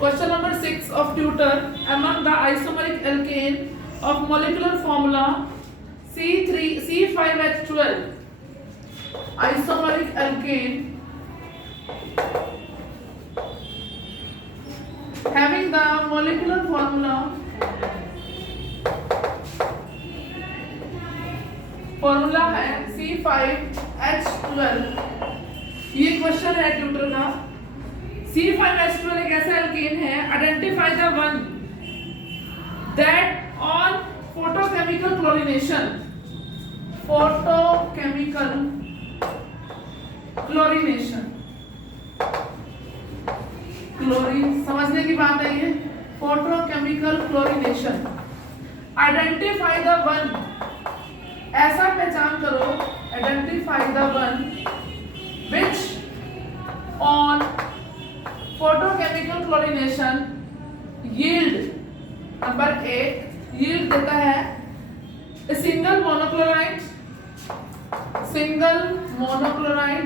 Question number 6 of tutor. Among the isomeric alkane of molecular formula C5H12, isomeric alkane having the molecular formula है C5H12। ये question है tutor का। C5H12 एक ऐसा alkene है, identify the one that on photochemical chlorination, photochemical chlorination, chlorine समझने की बात है ये, photochemical chlorination. Identify the one, ऐसा पहचान करो, identify the one which on photochemical chlorination yield, number 1 yield देता है single monochloride, single monochloride.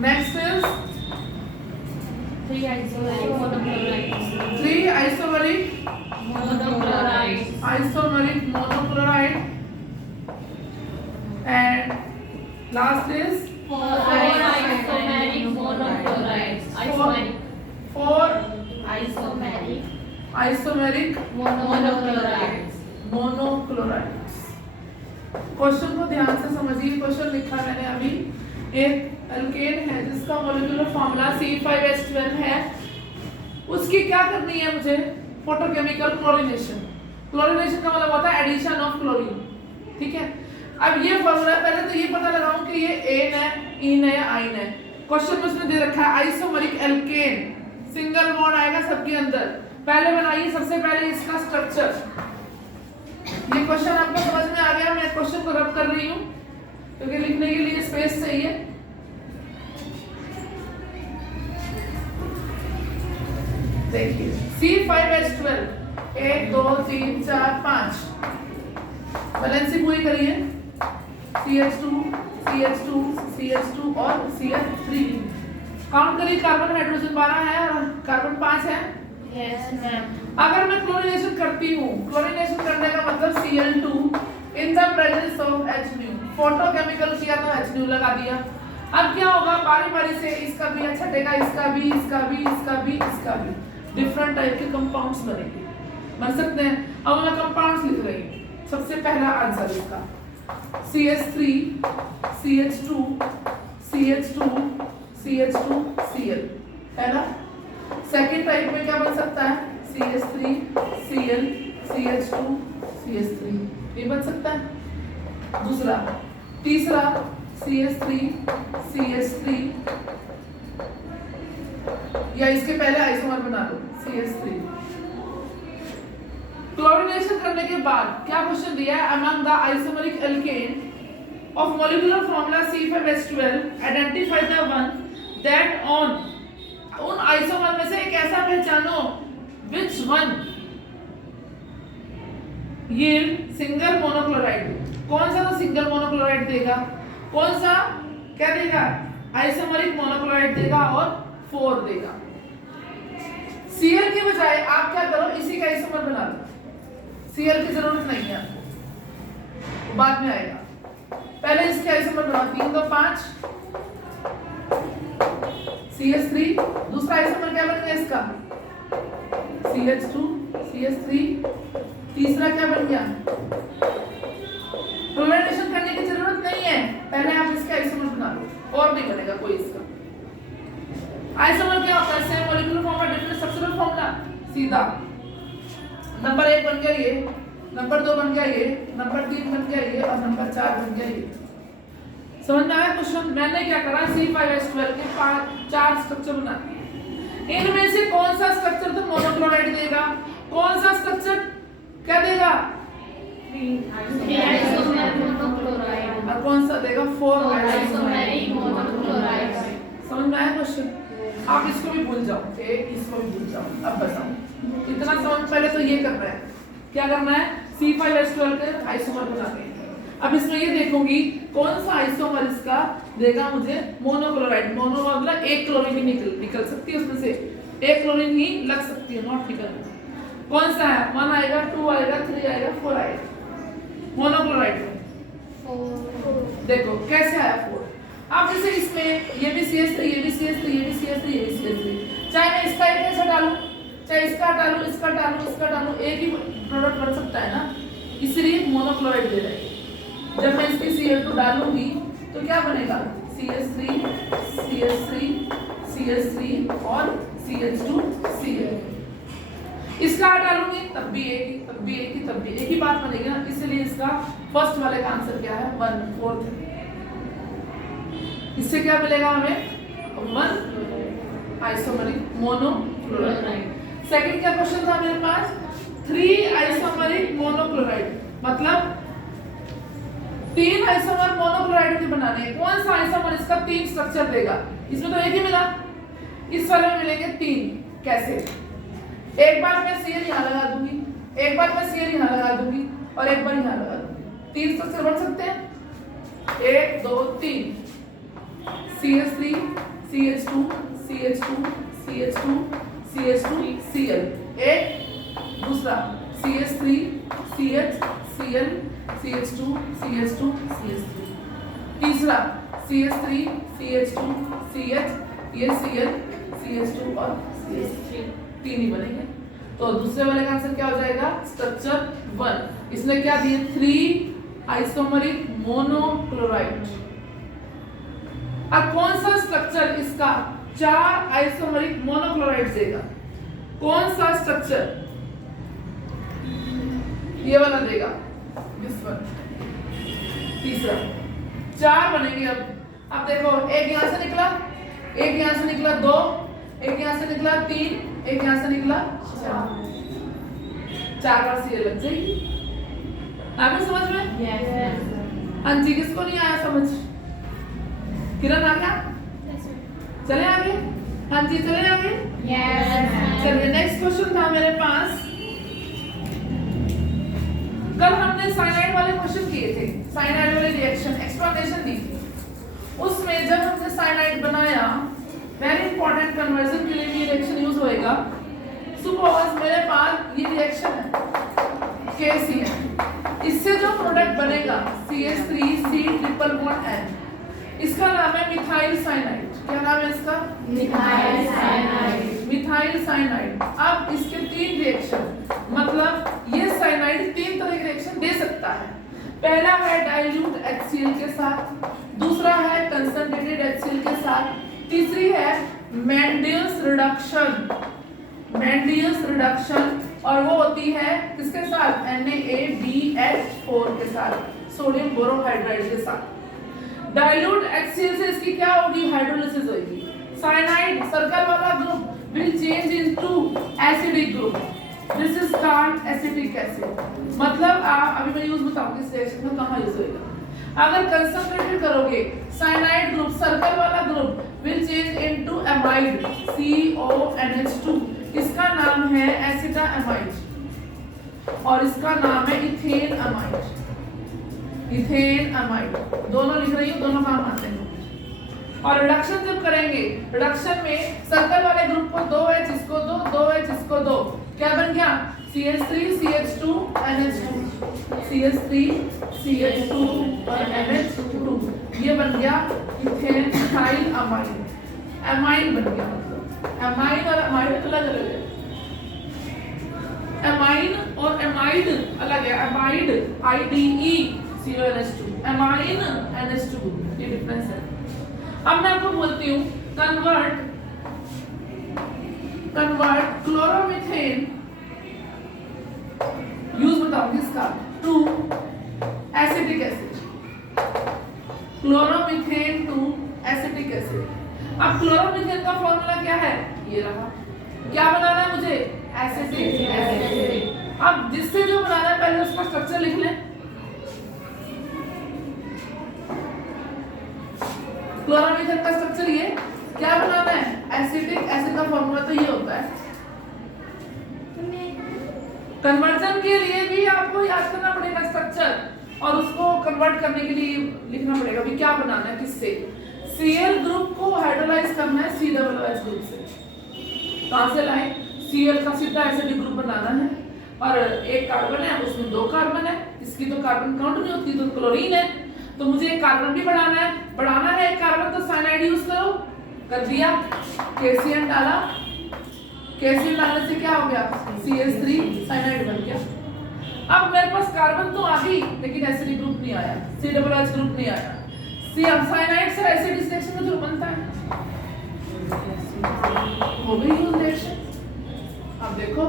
Next is 3 isomeric monochlorides. 3 isomeric Monochlorides. isomeric monochloride, and last is 4 isomeric monochlorides. four Isomeric isomeric monochlorides. monochlorides। Question को ध्यान से समझिए। Question लिखा मैंने अभी, एक एल्केन है जिसका मॉलिक्यूलर फॉर्मूला C5H12 है, उसकी क्या करनी है मुझे, फोटोकेमिकल क्लोरीनेशन। क्लोरीनेशन का मतलब होता है एडिशन ऑफ क्लोरीन, ठीक है। अब ये फॉर्मूला, पहले तो ये पता लगाऊं कि ये एन है, इन है या आइन है। क्वेश्चन में उसने दे रखा है आइसोमरिक एल्केन, सिंगल बॉन्ड आएगा सबके अंदर। पहले बनाइए सबसे पहले इसका स्ट्रक्चर। ये क्वेश्चन आपको समझ में आ गया। मैं क्वेश्चन को रब कर रही हूँ क्योंकि लिखने के लिए स्पेस चाहिए। देखिए C5H12 1 2 3 4 5, वैलेंसी पूरी करिए, CH2 CH2 CH2 और CH3। काउंट करिए, कार्बन हाइड्रोजन 12 है और कार्बन 5 है। Yes, ma'am. अगर मैं क्लोरीनेशन करती हूँ, क्लोरीनेशन करने का मतलब Cl2 in the presence of H-, photochemical किया तो H- लगा दिया। अब क्या होगा, बारी बारी से इसका भी छटेगा, इसका भी, इसका भी, इसका भी, इसका भी, डिफरेंट टाइप के कंपाउंड्स बनेंगे, बन सकते हैं। अब मैं कंपाउंड्स लिख रही हूँ। सबसे पहला आंसर इसका CH3 CH2 CH2 CH2 Cl, पहला। सेकेंड टाइप में क्या बन सकता है, CH3 Cl CH2 CH3, ये बन सकता है दूसरा। तीसरा CH3 CH3, या इसके पहले आइसोमर बना दो CH3। क्लोरीनेशन करने के बाद क्या क्वेश्चन दिया है, among the isomeric alkane of molecular formula C5H12 identify the one that on, उन आइसोमर में से एक ऐसा पहचानो which one yield single monochloride. कौन सा तो सिंगल मोनोक्लोराइड देगा, कौन सा क्या देगा, आइसोमरिक मोनोक्लोराइड देगा और 4 देगा। Cl के बजाय आप क्या करो, इसी का आइसोमर बना दो। Cl की जरूरत नहीं है, बाद में आएगा। पहले इसके आइसोमर बनाओ, 3 2 5 CH3, दूसरा आइसोमर क्या बन गया इसका, CH2 CH3, तीसरा क्या बन गया। क्लोरीनेशन करने की जरूरत नहीं है, पहले आप इसके आइसोमर बना लो, और नहीं बनेगा कोई इसका। आइसोमर क्या होता है, same molecular formula different structural formula, सीधा। नंबर 1 बन गया ये, नंबर 2 बन गया ये, नंबर 3 बन गया ये और नंबर 4 बन गया ये। समझ में आया क्वेश्चन। मैंने क्या करा, C5H12 के 4 स्ट्रक्चर बना दिए। इनमें से कौन सा स्ट्रक्चर तो मोनोक्लोराइड देगा, कौन सा स्ट्रक्चर क्या देगा, 3 isomeric monochloride. और कौन सा देगा, 4 isomeric monochloride. समझ में आया क्वेश्चन। आप इसको भी भूल जाओ, इसको भी भूल जाओ। अब बताओ, इतना समझ, पहले तो ये करना है, क्या करना है, C5H12 के आइसोमर बना देंगे। अब इसमें ये देखूंगी कौन सा आइसोमर इसका देगा मुझे मोनोक्लोराइड। मोनो मतलब एक क्लोरीन ही निकल सकती है उसमें से, एक क्लोरीन ही लग सकती है, नॉट निकल। कौन सा है? 1 आएगा, 2 आएगा, 3 आएगा, 4 आएगा मोनोक्लोराइड में। देखो कैसे आया 4। अब जैसे इसमें ये भी CH3, ये भी CH3, ये भी CH3, ये भी CH3, चाहे मैं इसका एक कैसे डालूं, चाहे इसका डालूं, इसका डालूं, इसका डालूं, एक ही प्रोडक्ट बन सकता है ना, इसलिए मोनोक्लोराइड दे रहा है। जब मैं इसकी Cl2 डालूंगी तो क्या बनेगा? CH3, CH3, CH3 और CH2, Cl। इसका डालूंगी तब भी एक ही, तब भी एक ही, तब भी एक ही बात बनेगी ना, इसलिए इसका फर्स्ट वाले का आंसर क्या है? 1/4। इससे क्या मिलेगा हमें? 1 आइसोमरिक मोनोक्लोराइड। सेकंड क्या क्वेश्चन था मेरे पास? 3 आइसोमरिक मोनोक्लोराइड, मतलब 3 आइसोमर मोनोक्लोराइड के बनाने हैं। कौन सा आइसोमर इसका 3 स्ट्रक्चर देगा? इसमें तो एक ही मिला, इस वाले में मिलेंगे 3। कैसे? एक बार मैं Cl यहाँ लगा दूंगी, एक बार मैं Cl यहाँ लगा दूंगी और एक बार यहाँ लगा दूंगी, 3 स्ट्रक्चर बन सकते हैं। 1 2 3 CH3, CH2, CH2, CH2, CH2, Cl। एक दूसरा CH3, CH, Cl, CH2, CH2, CH3। तीसरा CH3, CH2, CH, ये Cl, CH2 और CH3, 3 ही बनेंगे। तो दूसरे वाले का आंसर क्या हो जाएगा? स्ट्रक्चर 1। इसने क्या दिए? 3 आइसोमरिक मोनोक्लोराइड। अब कौन सा स्ट्रक्चर इसका 4 आइसोमरिक मोनोक्लोराइड देगा? कौन सा स्ट्रक्चर? ये वाला देगा, दिस वन। तीसरा 4 बनेंगे। अब देखो, एक यहां से निकला, एक यहां से निकला 2, एक यहां से निकला 3, एक यहां से निकला 4। 4 बार Cl लग जाएगी। आपको समझ में? Yes. हाँ जी, किसको नहीं आया समझ? किरण आ गया? चले आगे? हाँ जी, चले आगे? Yes. चलिए, नेक्स्ट क्वेश्चन था मेरे पास। कल हमने साइनाइड वाले क्वेश्चन किए थे, साइनाइड वाले रिएक्शन एक्सप्लेनेशन दी थी। उसमें जब हमने साइनाइड बनाया, वेरी इंपॉर्टेंट कन्वर्जन के लिए ये रिएक्शन यूज होएगा। सपोज मेरे पास ये रिएक्शन है KCl, इससे जो प्रोडक्ट बनेगा CH3C ट्रिपल बॉन्ड N, इसका नाम है मिथाइल साइनाइड। क्या नाम है इसका? Methyl cyanide. Methyl cyanide. अब इसके 3 रिएक्शन, मतलब ये साइनाइड 3 तरह के रिएक्शन दे सकता है। पहला है डाइल्यूट HCl के साथ, दूसरा है कंसंट्रेटेड HCl के साथ, तीसरी है मेंडियस रिडक्शन। मेंडियस रिडक्शन, और वो होती है किसके साथ? NaBH4 के साथ, सोडियम बोरोहाइड्राइड के साथ। डाइल्यूट HCl से इसकी क्या होगी? हाइड्रोलिसिस होगी। साइनाइड सर्कल वाला group will change into acidic group, this is called acetic acid. मतलब अभी मैं यूज बताऊंगी इस रिएक्शन में कहां यूज होगा। अगर कंसंट्रेटेड करोगे, साइनाइड ग्रुप सर्कल वाला group will change into amide CONH2, इसका नाम है एसिटामाइड और इसका नाम है इथेन अमाइड। इथेन अमाइड दोनों लिख रही हूँ, दोनों काम आते हैं। और रिडक्शन जब करेंगे, रिडक्शन में सर्कल वाले ग्रुप को 2H इसको 2, 2H इसको 2, क्या बन गया? CH3 CH2 NH2, CH3 CH2 और NH2, ये बन गया इथेन मिथाइल अमाइड। अमाइड बन गया, मतलब अमाइड और अमाइड अलग अलग है। अमाइन और अमाइड अलग है। Amide IDE CONH2, amine NH2, ये डिफरेंस है। अब मैं आपको बोलती हूँ कन्वर्ट क्लोरोमीथेन, यूज बताऊंगी इसका, to acetic acid. Chloromethane to acetic acid. अब क्लोरोमीथेन का फॉर्मूला क्या है? ये रहा। क्या बनाना है मुझे? Acetic acid. अब जिससे जो बनाना है पहले उसका स्ट्रक्चर लिख लें। क्लोरोमीथेन का स्ट्रक्चर ये, क्या बनाना है? एसिटिक एसिड का फॉर्मूला तो ये होता है। कन्वर्जन के लिए भी आपको याद करना पड़ेगा स्ट्रक्चर, और उसको कन्वर्ट करने के लिए लिखना पड़ेगा भी क्या बनाना है, किससे। Cl ग्रुप को हाइड्रोलाइज करना है COOH ग्रुप से। कहां से लाएं? Cl का सीधा एसिडिक ग्रुप बनाना है और एक कार्बन है, उसमें 2 कार्बन है, इसकी तो कार्बन काउंट नहीं होती, तो क्लोरीन है, तो मुझे एक कार्बन भी बढ़ाना है एक कार्बन, तो साइनाइड यूज करो। कर दिया, KCl डाला, KCl डालने से क्या हो गया? CH3 साइनाइड बन गया। अब मेरे पास कार्बन तो आ गई लेकिन एसिडिक ग्रुप नहीं आया, COOH ग्रुप नहीं आया। साइनाइड से एसिड इस रिएक्शन में जो बनता है वो भी यूज रिएक्शन। अब देखो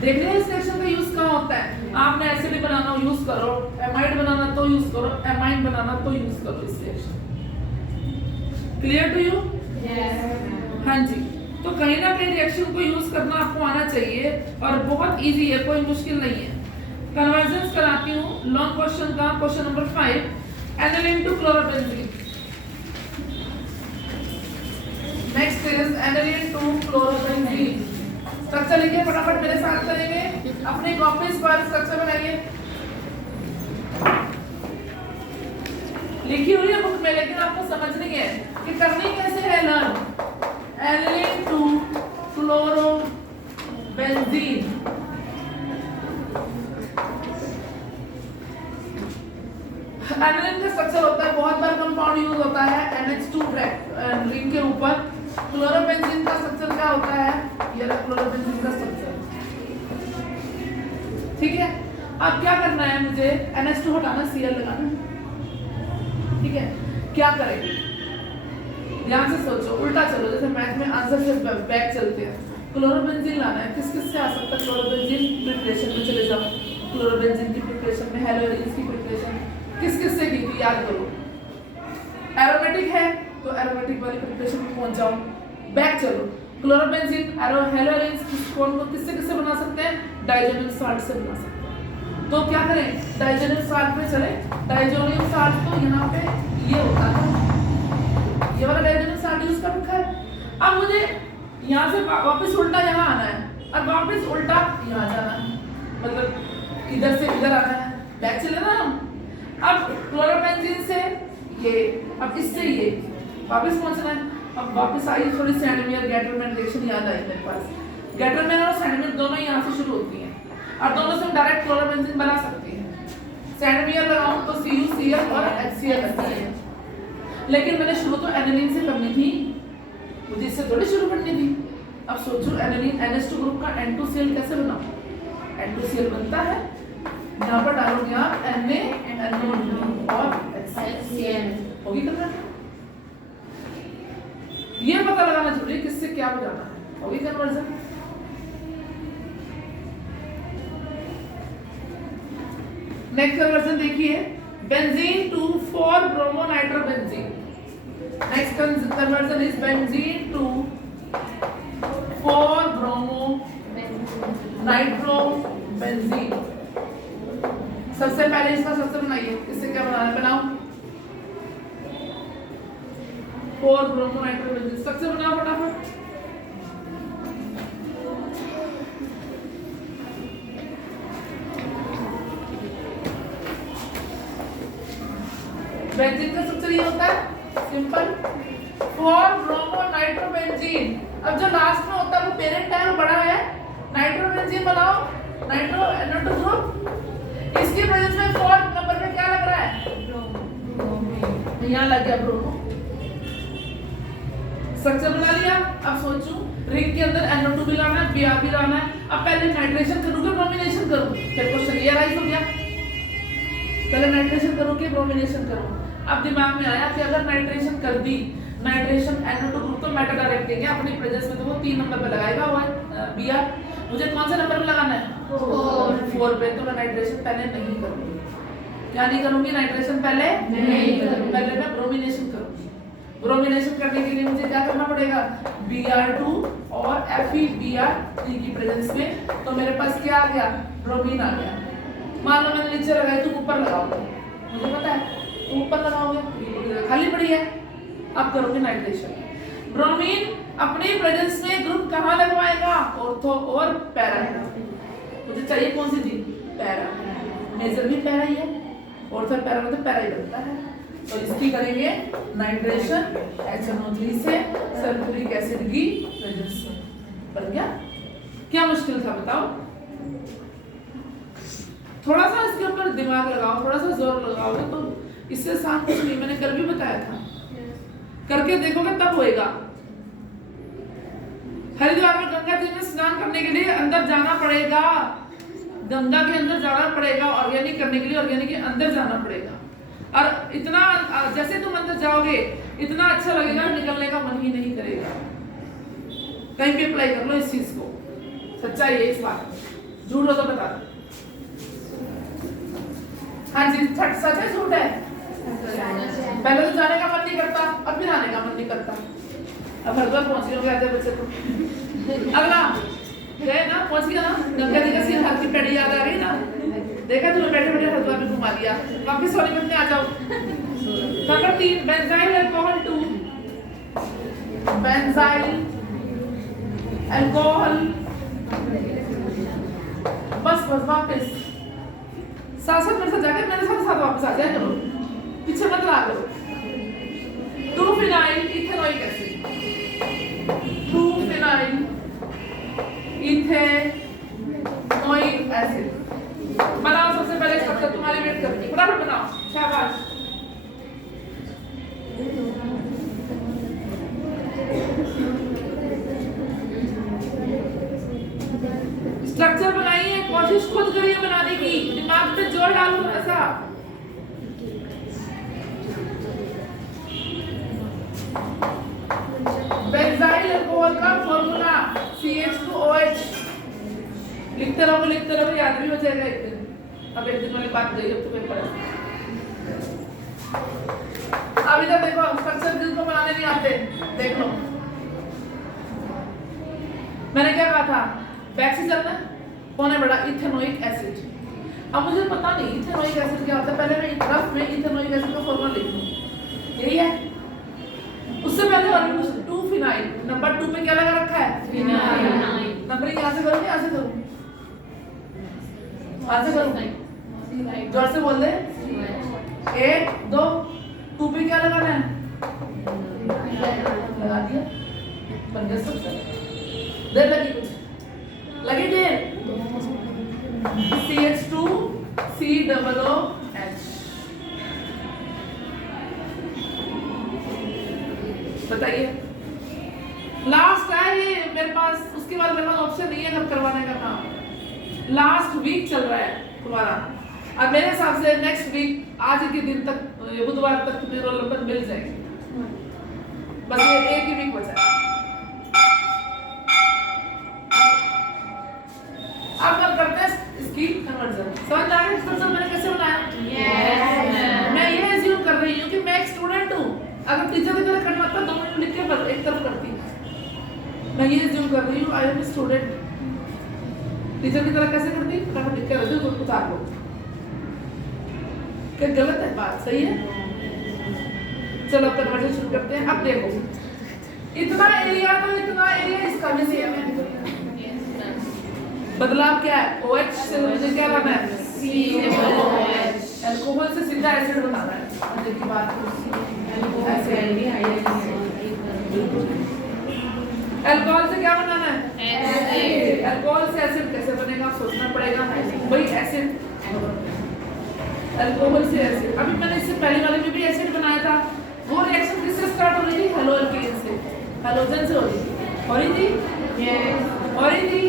देख रहे हैं इस रिएक्शन का यूज कहाँ होता है। आपने एसिड बनाना हो यूज करो, एमाइड बनाना तो यूज करो, एमाइन बनाना तो यूज करो इस रिएक्शन। Clear to you? हाँ जी। तो कहीं ना कहीं रिएक्शन को यूज करना आपको आना चाहिए और बहुत इजी है, कोई मुश्किल नहीं है। कन्वर्जन्स कराती हूँ लॉन्ग क्वेश्चन का, question number 5, aniline to chlorobenzene. Next is aniline to chlorobenzene. Structure लिखिए फटाफट, मेरे साथ करेंगे, अपने कॉपीज पर स्ट्रक्चर बनाइए। लिखी हुई है बुक में लेकिन आपको समझनी है कि करनी कैसे है। Learn aniline to chlorobenzene. Aniline का स्ट्रक्चर होता है, बहुत बार कंपाउंड यूज होता है NH2 रिंग के ऊपर। क्लोरोबेंजीन का स्ट्रक्चर क्या होता है? ये रहा क्लोरोबेंजीन का स्ट्रक्चर, ठीक है। अब क्या करना है मुझे? NH2 हटाना, Cl लगाना, ठीक है। क्या करेंगे? ध्यान से सोचो, उल्टा चलो, जैसे मैथ में आंसर से बैक चलते हैं। क्लोरोबेंजीन लाना है, किस किस से आ सकता है? क्लोरोबेंजीन प्रिपरेशन में चले जाओ, क्लोरोबेंजीन की प्रिपरेशन में हेलोइंस की प्रिपरेशन किस किस से की थी याद करो। एरोमेटिक है तो एरोमेटिक वाली प्रिपरेशन में पहुंच जाओ। बैक चलो, क्लोरोबेंजीन हेलोइंस कौन को किससे किससे बना सकते हैं? डाइजोनियम साल्ट से बना सकते हैं। तो क्या करें? डाइजोनियम साल्ट पे चले। डाइजोनियम साल्ट तो यहाँ पे ये होता है, ये वाला डाइजोनियम साल्ट यूज कर रखा है। अब मुझे यहाँ से वापस उल्टा यहाँ आना है और वापस उल्टा यहाँ जाना है, मतलब इधर से इधर आना है। बैक चले ना हम। अब क्लोरोबेंजीन से ये, अब इससे ये वापस पहुंचना है। अब वापस आई थोड़ी सैंडमियर गैटरमैन रिएक्शन याद आई मेरे पास। गैटरमैन और सैंडमियर दोनों यहाँ से शुरू होती हैं और दोनों से डायरेक्ट क्लोरोबेंजीन बना सकती हैं। सैंडमियर लगाऊं तो CuCl और HCl लगती है, लेकिन मैंने शुरू तो एनिलीन से करनी थी, मुझे इससे थोड़ी शुरू करनी थी। अब सोचो एनिलीन NH2 ग्रुप का N2Cl कैसे बनाऊं? N2Cl बनता है, यहाँ पर डालोगे आप Na NO और HCl, होगी कन्वर्जन। ये पता लगाना जरूरी है किससे क्या हो जाना है, होगी कन्वर्जन। नेक्स्ट कन्वर्जन देखिए, benzene to four bromo nitrobenzene. Next conversion is benzene to four bromo nitrobenzene. सबसे पहले इसका स्ट्रक्चर बनाइए, इससे क्या बनाना है? बनाओ 4-ब्रोमो-नाइट्रोबेंजीन स्ट्रक्चर बनाओ फटाफट। बेंजीन का स्ट्रक्चर ये होता है सिंपल, 4-ब्रोमो-नाइट्रोबेंजीन। अब जो लास्ट में होता है वो पेरेंट है, वो बड़ा है। नाइट्रोबेंजीन बनाओ, नाइट्रो NO2 ग्रुप। इसके प्रेजेंस में 4 नंबर पे क्या लग रहा है? यहाँ लग गया ब्रोमो। स्ट्रक्चर बना लिया। अब सोचो रिंग के अंदर NO2 भी लाना है, Br भी लाना है। अब पहले नाइट्रेशन करूंगा, ब्रोमिनेशन करूं, फिर क्वेश्चन ये राइज हो गया। पहले नाइट्रेशन करूं कि ब्रोमिनेशन करूं? अब दिमाग में आया कि अगर नाइट्रेशन कर दी, नाइट्रेशन NO2 ग्रुप तो मेटा डायरेक्ट देंगे अपनी प्रेजेंस में, तो वो 3 नंबर पे लगाएगा वो Br। मुझे कौन से नंबर पे लगाना है? 4 पे। तो मैं नाइट्रेशन पहले नहीं करूंगी। क्या नहीं करूंगी? नाइट्रेशन पहले नहीं करूंगी, पहले मैं ब्रोमिनेशन करूंगी। ब्रोमिनेशन करने के लिए मुझे क्या करना पड़ेगा? Br2 और FeBr3 की प्रेजेंस में। तो मेरे पास क्या आ गया? ब्रोमीन आ गया। मान लो मैंने नीचे लगाई, तुम ऊपर लगाओगे, मुझे पता है तुम ऊपर लगाओगे, खाली पड़ी है। अब करोगे नाइट्रेशन। ब्रोमीन अपनी प्रेजेंस में ग्रुप कहाँ लगवाएगा? ऑर्थो और पैरा। मुझे चाहिए कौन सी थी, पैरा, मेजर भी पैरा ही है, और फिर पैरा मतलब पैरा ही बनता है। तो इसकी करेंगे नाइट्रेशन HNO3 से सल्फ्यूरिक एसिड की प्रेजेंस से। बन गया? क्या मुश्किल था बताओ? थोड़ा सा इसके ऊपर दिमाग लगाओ, थोड़ा सा जोर लगाओगे तो इससे आसान कुछ नहीं। मैंने कल भी बताया था, करके देखोगे तब होएगा। हरिद्वार में गंगा जी में स्नान करने के लिए अंदर जाना पड़ेगा, गंगा के अंदर जाना पड़ेगा, ऑर्गेनिक करने के लिए ऑर्गेनिक के अंदर जाना पड़ेगा। और इतना जैसे तुम अंदर जाओगे इतना अच्छा लगेगा, निकलने का मन ही नहीं करेगा। कहीं भी अप्लाई कर लो इस चीज को, सच्चाई है इस बात, झूठ हो तो बता दो। हाँ जी, सच है झूठ है? पहले तो जाने का मन नहीं करता, अब फिर आने का मन नहीं करता। अब हरिद्वार पहुंच गए आधे बच्चे तो अगला गए ना, पहुंच गया ना, गंगा जी का सिर हाथ की पेड़ी याद आ गई ना, देखा तुम्हें बैठे बैठे हरिद्वार में घुमा दिया। वापस सोनीपत में आ जाओ। Number 3 benzyl alcohol 2, benzyl alcohol, बस वापस साथ मेरे साथ जाके मेरे साथ वापस आ जाया करो, पीछे मत ला करो। 2-फिनाइल इथेनोइक एसिड, 2-फिनाइल इथेनोइक एसिड बनाओ। सबसे पहले स्ट्रक्चर तुम्हारी वेट करती, फटाफट बनाओ, शाबाश। स्ट्रक्चर बनाइए, कोशिश खुद करिए बनाने की, दिमाग पे जोर डालो ऐसा। बेंजाइल अल्कोहल का फॉर्मूला CH2OH, लिखते रहोगे, याद भी हो जाएगा एक दिन। अब एक दिन वाली बात गई, अब तो पेपर है। अब इधर देखो, स्ट्रक्चर जिनको बनाने नहीं आते देख लो, मैंने क्या कहा था, बैक से चलना कौन है बड़ा, इथेनोइक एसिड। अब मुझे पता नहीं इथेनोइक एसिड क्या होता है, पहले मैं रफ में इथेनोइक एसिड का फॉर्मूला लिख लूं, यही है। उससे पहले और कुछ 2-फिनाइल, नंबर 2 पे क्या लगा रखा है, फिनाइल। नंबर यहाँ से करूँ, यहाँ से करूँ, यहाँ से करूँ, जोर से बोल दे। 1 2 2 पे क्या लगाना है, लगा दिया, बन गया सब। देर लगी, कुछ लगी देर। CH2 COOH, बताइए। लास्ट है ये मेरे पास, उसके बाद मेरे पास ऑप्शन नहीं है घर करवाने का काम। लास्ट वीक चल रहा है तुम्हारा, अब मेरे हिसाब से नेक्स्ट वीक आज के दिन तक, बुधवार तक मेरे रोल नंबर मिल जाएंगे। बस ये एक ही वीक बचा है। अब हम करते हैं इसकी कन्वर्जन। समझ आ गया स्ट्रक्चर मैंने कैसे बनाया? Yes, मैं ये एज्यूम कर रही हूँ कि मैं एक स्टूडेंट हूँ, अगर टीचर की तरह करना था 2 मिनट लिख के एक तरफ करती, मैं ये एज्यूम कर रही हूँ आई एम स्टूडेंट। टीचर की तरह कैसे करती, फटाफट लिख के रख दो, उतार लो। क्या गलत है बात, सही है? चलो कन्वर्जन शुरू करते हैं। अब देखो इतना एरिया तो इतना एरिया इसका भी सेम है, बदलाव क्या है, OH से मुझे क्या करना है, COOH। अल्कोहल से सीधा एसिड बनाना है, मजे की बात अल्कोहल से क्या बनाना है, एसिड। अल्कोहल से एसिड कैसे बनेगा सोचना पड़ेगा, वही एसिड, अल्कोहल से एसिड। अभी मैंने इससे पहले वाले में भी एसिड बनाया था, वो रिएक्शन किससे स्टार्ट हो रही थी, हेलो अल्केन से, हेलोजन से हो रही थी, हो रही थी।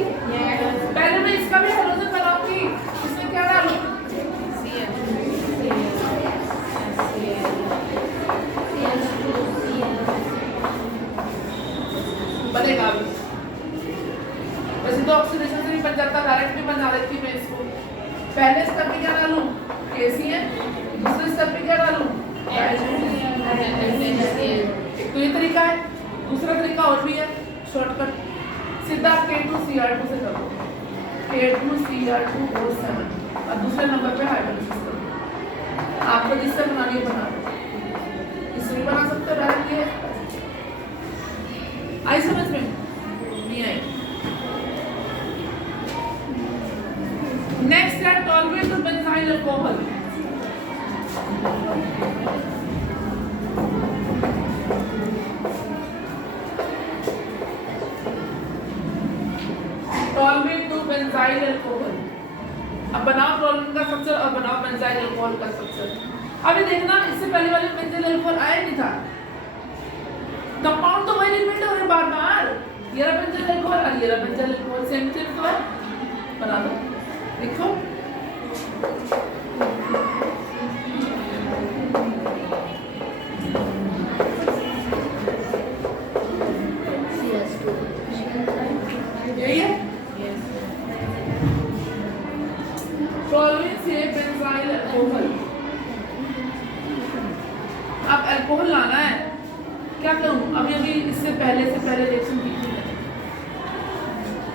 पहले मैं इसका भी हेलोजन बनाऊंगी, इसमें क्या डालूं, बनेगा अभी। वैसे तो ऑक्सीडेशन से भी बन जाता, डायरेक्ट भी बना लेती मैं इसको। पहले स्टेप में क्या डालूं, KCl, दूसरे स्टेप में क्या डालूं, एक तो ये तरीका है, दूसरा तरीका और भी है शॉर्टकट, सीधा K2Cr2 से करो, K2Cr2O7 और दूसरे नंबर पे हाइड्रोलिसिस करो। आपको जिससे बनानी है बना लो, इससे भी बना सकते हो डायरेक्ट। ये आई समझ में नहीं आई? नेक्स्ट है toluene to benzyl alcohol. Toluene to benzyl alcohol. अब बनाओ टॉलरेट का स्ट्रक्चर और बनाओ बेंजाइल अल्कोहल का स्ट्रक्चर। अभी देखना इससे पहले वाले बेंजाइल अल्कोहल आया नहीं था, कंपाउंड तो वही रिपीट हो रहे बार बार। ये रहा बेंजाइल अल्कोहल और ये रहा बेंजाइल अल्कोहल, सेम सेम तो है, बना दो लिखो। यही है टॉलरेट से बेंजाइल अल्कोहल। अब अल्कोहल लाना है, क्या करूं? अभी अभी इससे पहले रिएक्शन की थी।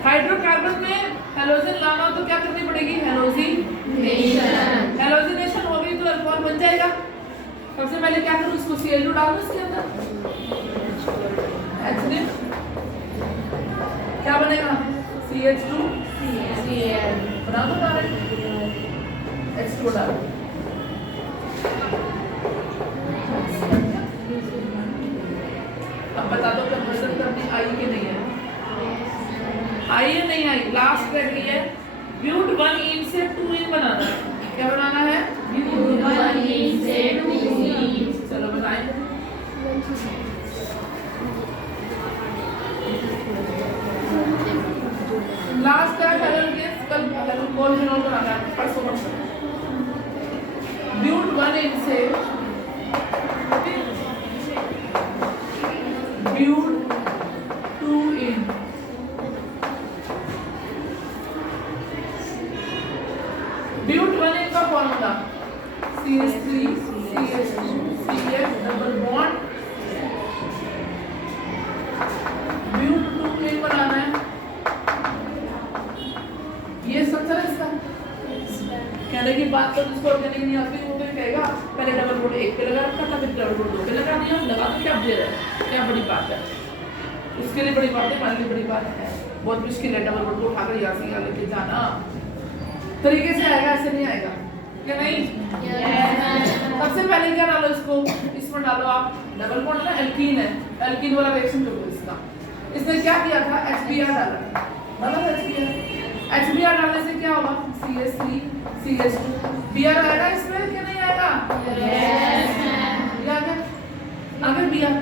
हाइड्रोकार्बन में हेलोजन लाना हो तो क्या करनी पड़ेगी? हेलोजिनेशन हो गई तो अल्कोहल बन जाएगा। सबसे पहले क्या करूं? इसको Cl2 डाल दो इसके अंदर, HNO क्या बनेगा? CH2 बना दो डायरेक्ट, H2 डालो। अब बता दो कन्वर्जन करनी आई कि नहीं है? आई है नहीं आई? लास्ट रह गई है ब्यूट 1 से 2 बनाना है। क्या बनाना है? ब्यूट 1 से 2 चलो बताएं। लास्ट है हेलोजन, कल अल्कोहल फिनोल बनाना है, परसों ब्यूट 1 से ब्यूट 2 ब्यूट 1 का formula CH3 CH2 CH double bond but 2 बनाना है। ये स्ट्रक्चर है इसका। कहने की बात तो जिसको ऑर्गेनिक नहीं आती वो तो कहेगा पहले डबल बॉन्ड 1 पे लगा रखा था, फिर डबल बॉन्ड 2 पे लगा दिया, लगा तो क्या दे रहा है, क्या बड़ी बात है? उसके लिए बड़ी बात है, हमारे लिए बड़ी बात है। बहुत मुश्किल है डबल बॉन्ड को उठाकर यहाँ से यहाँ लेके जाना। तरीके से आएगा, ऐसे नहीं आएगा क्या? नहीं। सबसे पहले क्या डालो इसको, इसमें डालो आप डबल बॉन्ड ना, एल्कीन है, एल्कीन वाला रिएक्शन करो इसका। इसने क्या किया था? HBr डाला, मतलब HBr डालने से क्या होगा? CH3 CH2 Br आएगा इसमें क्या नहीं आएगा? ये आ गया, आगे Br।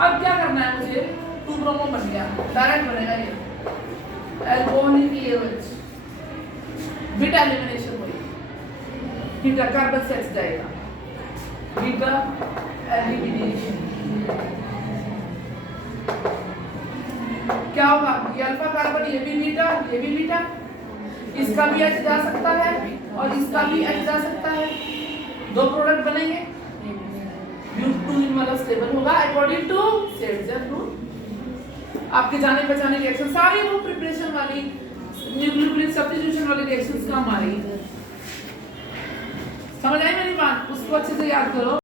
अब क्या करना है मुझे? 2 ब्रोमो बन गया, डायरेक्ट बनेगा ये अल्कोहलिक AOH, बीटा एलिमिनेशन हुई, बीटा कार्बन से हट जाएगा, बीटा एलिमिनेशन। क्या होगा? ये अल्फा कार्बन, ये भी बीटा, इसका भी H जा सकता है और इसका भी H जा सकता है, 2 प्रोडक्ट बनेंगे। ब्यूट 2 वाला स्टेबल होगा अकॉर्डिंग टू सेड्जर रूल। आपके जाने पहचाने रिएक्शन सारी वो प्रिपरेशन वाली न्यूक्लियोफिलिक सब्स्टिट्यूशन वाली रिएक्शंस काम आ रही है। समझ आई मेरी बात? उसको अच्छे से याद करो।